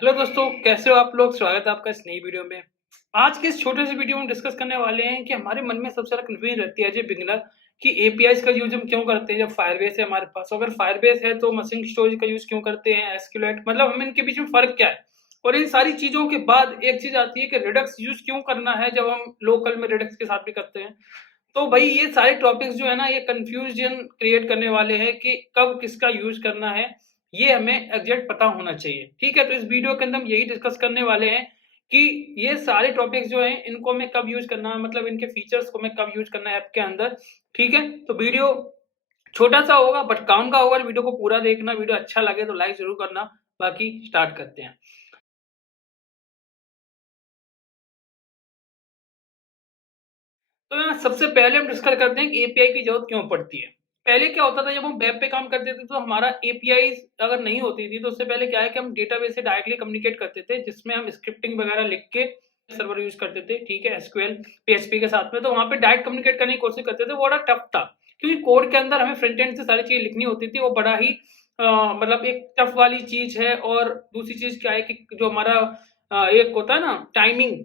Hello दोस्तों, कैसे हो आप लोग? स्वागत है आपका इस नई वीडियो में। आज के इस छोटे से वीडियो में डिस्कस करने वाले हैं कि हमारे मन में सबसे ज़्यादा कन्फ्यूजन रहती है एज ए बिगिनर कि एपीआईज़ का यूज़ हम क्यों करते हैं जब फायरबेस है हमारे पास? अगर फायरबेस है तो मशीन स्टोरेज का यूज़ क्यों करते हैं? एसक्यूएलआईटी मतलब हम इनके बीच में फ़र्क क्या है? और इन सारी चीज़ों के बाद एक चीज़ आती है कि रिडक्स यूज़ क्यों करना है जब हम लोकल में रिडक्स के साथ भी करते हैं? तो भाई ये सारे टॉपिक्स जो है ना ये कन्फ्यूजन क्रिएट करने वाले हैं कि कब किसका यूज़ करना है, ये हमें एग्ज़ैक्ट पता होना चाहिए, ठीक है? तो इस वीडियो के अंदर हम यही डिस्कस करने वाले हैं कि ये सारे टॉपिक्स जो हैं इनको हमें कब यूज़ करना है, मतलब इनके फीचर्स को हमें कब यूज़ करना है ऐप के अंदर, ठीक है? तो वीडियो छोटा-सा होगा बट काम का होगा, वीडियो को पूरा देखना, वीडियो अच्छा लगे तो लाइक ज़रूर करना, बाकी स्टार्ट करते हैं। तो ना सबसे पहले हम डिस्कस करते हैं कि एपीआई की ज़रूरत क्यों पड़ती है। पहले क्या होता था जब हम वेब पे काम करते थे तो हमारा एपीआई अगर नहीं होती थी तो उससे पहले क्या है कि हम डेटाबेस से डायरेक्टली कम्युनिकेट करते थे जिसमें हम स्क्रिप्टिंग वगैरह लिख के सर्वर यूज़ करते थे, ठीक है? एसक्यूएल, पीएचपी के साथ में तो वहाँ पे डायरेक्ट कम्युनिकेट करने की कोशिश करते थे, वो बड़ा टफ था। क्योंकि कोड के अंदर हमें फ्रंट एंड से सारी चीज़ें लिखनी होती थी, वो बड़ा ही मतलब एक टफ वाली चीज़ है और दूसरी चीज़ क्या है कि जो हमारा एक होता है ना टाइमिंग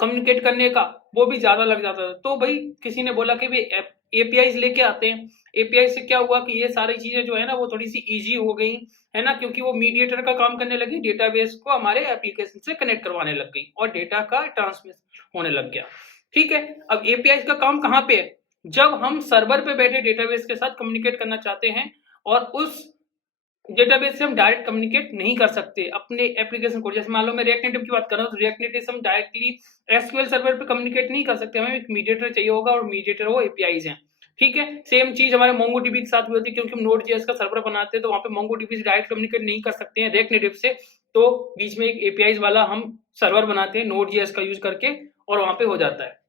कम्युनिकेट करने का, वो भी ज़्यादा लग जाता था। तो भई किसी ने बोला कि भई एपीआईज़ लेके आते हैं। एपीआई से क्या हुआ कि ये सारी चीज़ें जो है ना वो थोड़ी-सी ईज़ी हो गई, है ना? क्योंकि वो मीडिएटर का काम करने लगी, डेटाबेस को हमारे एप्लीकेशन से कनेक्ट करवाने लग गई और डेटा का ट्रांसमिशन होने लग गया। ठीक है? अब एपीआईज़ का काम कहाँ पे है? जब हम सर्वर पे बैठे डेटाबेस के साथ कम्युनिकेट करना चाहते हैं और उस डेटाबेस से हम डायरेक्ट कम्युनिकेट नहीं कर सकते अपने एप्लीकेशन को। जैसे मान लो मैं रिएक्ट नेटिव की बात कर रहा हूँ, तो रिएक्ट नेटिव से हम डायरेक्टली एसक्यूएल सर्वर पे कम्युनिकेट नहीं कर सकते, हमें एक मीडिएटर चाहिए होगा और मीडिएटर वो एपीआईज़ हैं। ठीक है? सेम चीज़ हमारे मोंगोडीबी के साथ भी होती है क्योंकि हम नोड.जेएस का सर्वर बनाते हैं, तो वहाँ पे मोंगोडीबी से डायरेक्ट कम्युनिकेट नहीं कर सकते हैं रिएक्ट नेटिव से, तो बीच में एक एपीआईज़ वाला हम सर्वर बनाते हैं नोड.जेएस का यूज़ करके और वहाँ पे हो जाता है।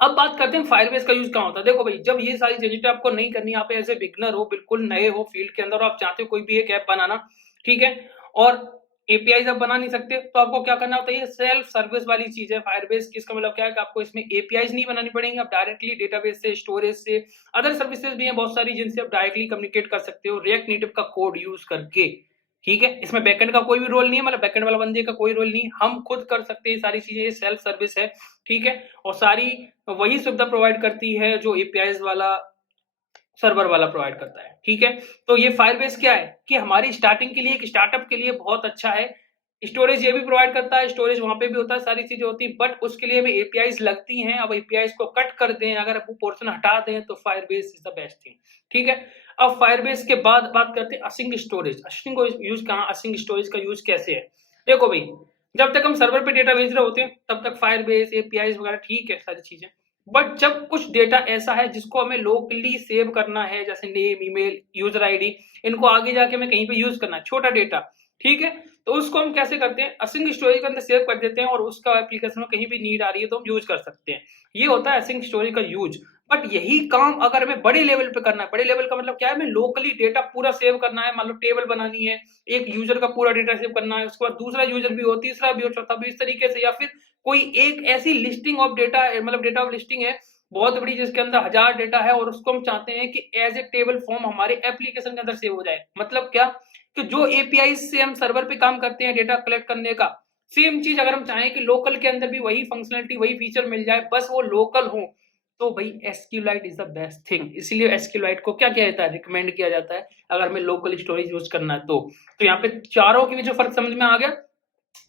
अब बात करते हैं फायरबेस का यूज़ कहाँ होता है। देखो भाई, जब ये सारी झंझटें आपको नहीं करनी, आप एज़ ए बिगिनर हो, बिल्कुल नए हो फील्ड के अंदर और आप चाहते हो कोई भी एक ऐप बनाना, ठीक है? और एपीआईज़ आप बना नहीं सकते, तो आपको क्या करना होता है, ये सेल्फ सर्विस वाली चीज़ है। फायरबेस इसका मतलब क्या है कि आपको इसमें एपीआईज़ नहीं बनानी पड़ेंगी, आप डायरेक्टली डेटाबेस से, स्टोरेज से, अदर सर्विसेज़ भी हैं बहुत सारी जिनसे आप डायरेक्टली कम्युनिकेट कर सकते हो रिएक्ट नेटिव का कोड यूज़ करके। ठीक है? इसमें बैकएंड का कोई भी रोल नहीं है, मतलब बैकएंड वाला बंदे का कोई रोल नहीं, हम खुद कर सकते हैं ये सारी चीज़ें, ये सेल्फ सर्विस है, ठीक है? और सारी वही सुविधा प्रोवाइड करती है जो एपीआईज़ वाला सर्वर वाला प्रोवाइड करता है, ठीक है? तो ये फायरबेस क्या है कि हमारी स्टार्टिंग के लिए, एक स्टार्टअप के लिए बहुत अच्छा है। स्टोरेज ये भी प्रोवाइड करता है, स्टोरेज वहाँ पे भी होता है, सारी चीज़ें होती हैं, बट उसके लिए हमें एपीआईज़ लगती हैं। अब एपीआईज़ को कट कर दें, अगर वो पोर्शन हटा दें तो Firebase is the best thing, ठीक है? अब फायरबेस के बाद बात करते हैं असिंक स्टोरेज। असिंक को यूज़ कहाँ, असिंक स्टोरेज का यूज़ कैसे है? देखो भई, जब तक हम सर्वर पे डेटा भेज रहे होते हैं, तब तक फायरबेस, एपीआईज़ वगैरह ठीक है सारी चीज़ें। बट जब कुछ डेटा ऐसा है जिसको हमें लोकली सेव करना है, जैसे नेम, ईमेल, यूज़र आईडी, इनको आगे जाके हमें कहीं पे यूज़ करना है, छोटा डेटा, ठीक है? तो उसको हम कैसे करते हैं, असिंक स्टोरेज के अंदर सेव कर देते हैं और उसका एप्लीकेशन में कहीं भी नीड आ रही है तो हम यूज़ कर सकते हैं। ये होता है असिंक स्टोरेज का यूज़। बट यही काम अगर हमें बड़े लेवल पे करना है, बड़े लेवल का मतलब क्या है, हमें लोकली डेटा पूरा सेव करना है, मान लो टेबल बनानी है, एक यूज़र का पूरा डेटा सेव करना है, उसके बाद दूसरा यूज़र भी हो, तीसरा भी हो, चौथा भी, इस तरीके से, या फिर कोई एक ऐसी लिस्टिंग ऑफ डेटा मतलब डेटा ऑफ लिस्टिंग है बहुत बड़ी जिसके अंदर 1000 डेटा है और उसको हम चाहते हैं कि एज़ ए टेबल फॉर्म हमारे एप्लीकेशन के अंदर सेव हो जाए। मतलब क्या? कि जो एपीआई से हम सर्वर पे काम करते हैं डेटा कलेक्ट करने का, सेम चीज़ अगर हम चाहें कि लोकल के अंदर भी वही फंक्शनैलिटी, वही फीचर मिल जाए, बस वो लोकल हो, तो भई एसक्यूएलाइट इज़ द बेस्ट थिंग। इसीलिए एसक्यूएलाइट को क्या किया जाता है, रिकमेंड किया जाता है, अगर हमें लोकल स्टोरेज यूज़ करना है तो। तो यहाँ पे चारों के बीच में फ़र्क समझ में आ गया?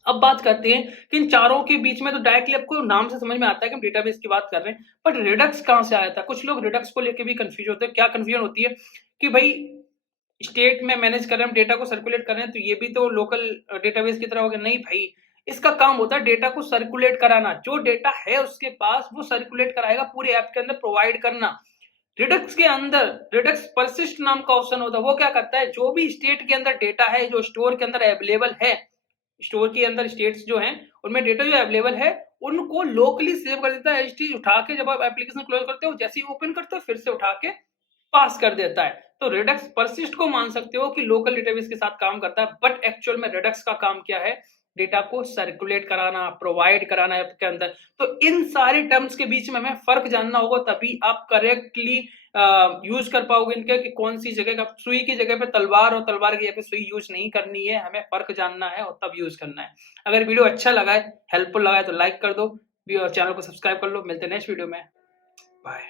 अब बात करते हैं कि इन चारों के बीच में तो डायरेक्टली आपको नाम से समझ में आता है कि हम डेटाबेस की बात कर रहे हैं, बट रिडक्स कहाँ से आया था? कुछ लोग रिडक्स को लेके भी कन्फ्यूज़ होते हैं। क्या कन्फ्यूजन होती है कि भई स्टेट में मैनेज कर रहे हैं, हम डेटा को सर्कुलेट कर रहे हैं, तो ये भी तो लोकल डेटाबेस की तरह हो गया। नहीं भाई, इसका काम होता है डेटा को सर्कुलेट कराना। जो डेटा है उसके पास वो सर्कुलेट कराएगा, पूरे ऐप के अंदर प्रोवाइड करना। रिडक्स के अंदर रिडक्स परसिस्ट नाम का ऑप्शन होता है, वो क्या करता है, जो भी स्टेट के अंदर डेटा है, जो स्टोर के अंदर अवेलेबल है, स्टोर के अंदर स्टेट्स जो हैं, उनमें डेटा जो अवेलेबल है, उनको लोकली सेव कर देता है। एचटी उठा के जब आप एप्लीकेशन क्लोज़ करते हो, जैसे ही ओपन करते हो, फिर से उठा के पास कर देता है। तो रेडक्स परसिस्ट को मान सकते हो कि लोकल डेटाबेस के साथ काम करता है, बट एक्चुअल में रेडक्स का काम क्या है? डेटा को सर्कुलेट कराना, प्रोवाइड कराना ऐप के अंदर। तो इन सारे टर्म्स के बीच में हमें फ़र्क जानना होगा, तभी आप करेक्टली यूज कर पाओगे इनके कि कौन सी जगह का सुई की जगह पे तलवार और तलवार की जगह पे सुई यूज नहीं करनी है, हमें फर्क जानना है और तब यूज करना है। अगर वीडियो अच्छा लगा है, हेल्पफुल लगा है तो लाइक कर दो, चैनल को सब्सक्राइब कर लो। मिलते हैं नेक्स्ट वीडियो में। बाय।